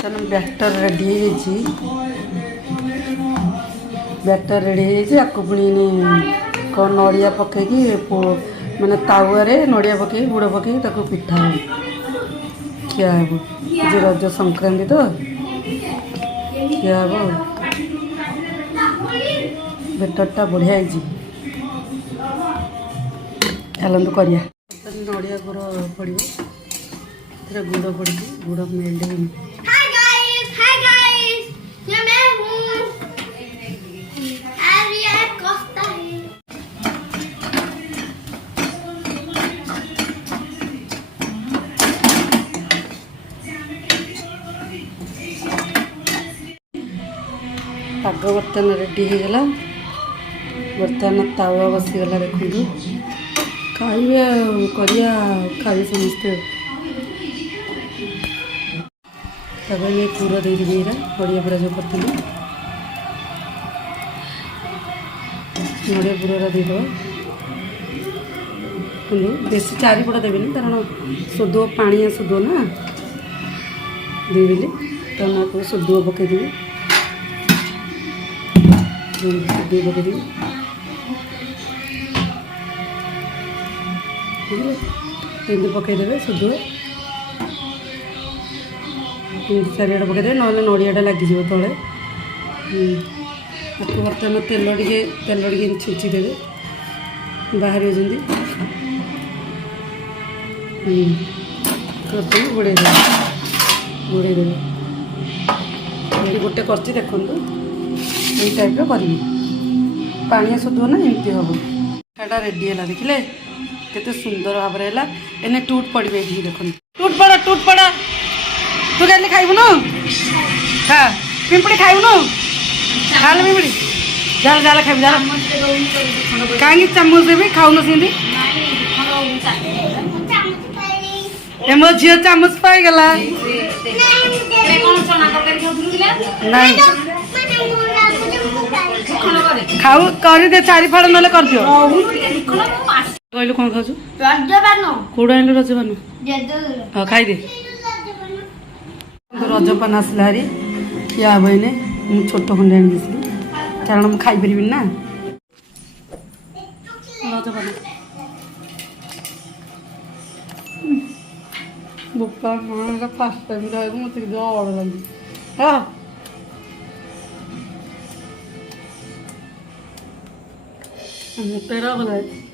batter ready batter ready आपको पुणी कौन नड़िया पकईकि माने तावे नड़िया पकई गुड़ पकई पिठा खिया हे रज संक्रांति तो खिया हे बेटरटा बढ़िया चलतु करिया नड़िया गुड़ पड़ो गुड़ पड़ी गुड़ मेल्ट हो पाग बर्तन रेडी हो गला बर्तमान तावा बसीगला देखु खाइबे करिया खाई समस्ते तब ये पूरा दे दीजिए नड़िया पूरा जो करती नड़िया पूरा देद बेसी चारिपट देवी कारण सोदुओ पानिया सोदुओ ना देदेली तो मैं सोदुओ पकईदेवी सोदुओ पकईदेवी एमती पकईदे सोदुओ चारिआड पकईदे ना नड़ियाटा लगिज तले आपको बर्तमान तेल टे छुचिदेवे बाहर घोड़े देवे गोटे कर देखु यही टाइप करी पानिया सोदुओ ना एमती हम एटा रेडी है देखिले केते सुंदर भाव है एने टूट पड़े ये देख टूट पड़ा तू क्या खाइबु न खा पिंपड़ी खाइबु न खाल पिंपड़ी जाल जाल खाइबु जाल कहीं चामच देवी खाऊन सी मो झील चामच पाईगला खाऊ कर दे चारि फाड़ ना कर दियो कहलु कौन खाऊ कौड़ आनलु रजपान हाँ खाई रजपान आसला हारी खिया हम एने मुझे छोट खंडे आनी कारण मुझे खाई पारि ना रजपान बोपा माँ फास्ट टाइम खाए मत जड़ लगी हाँ तेरा गला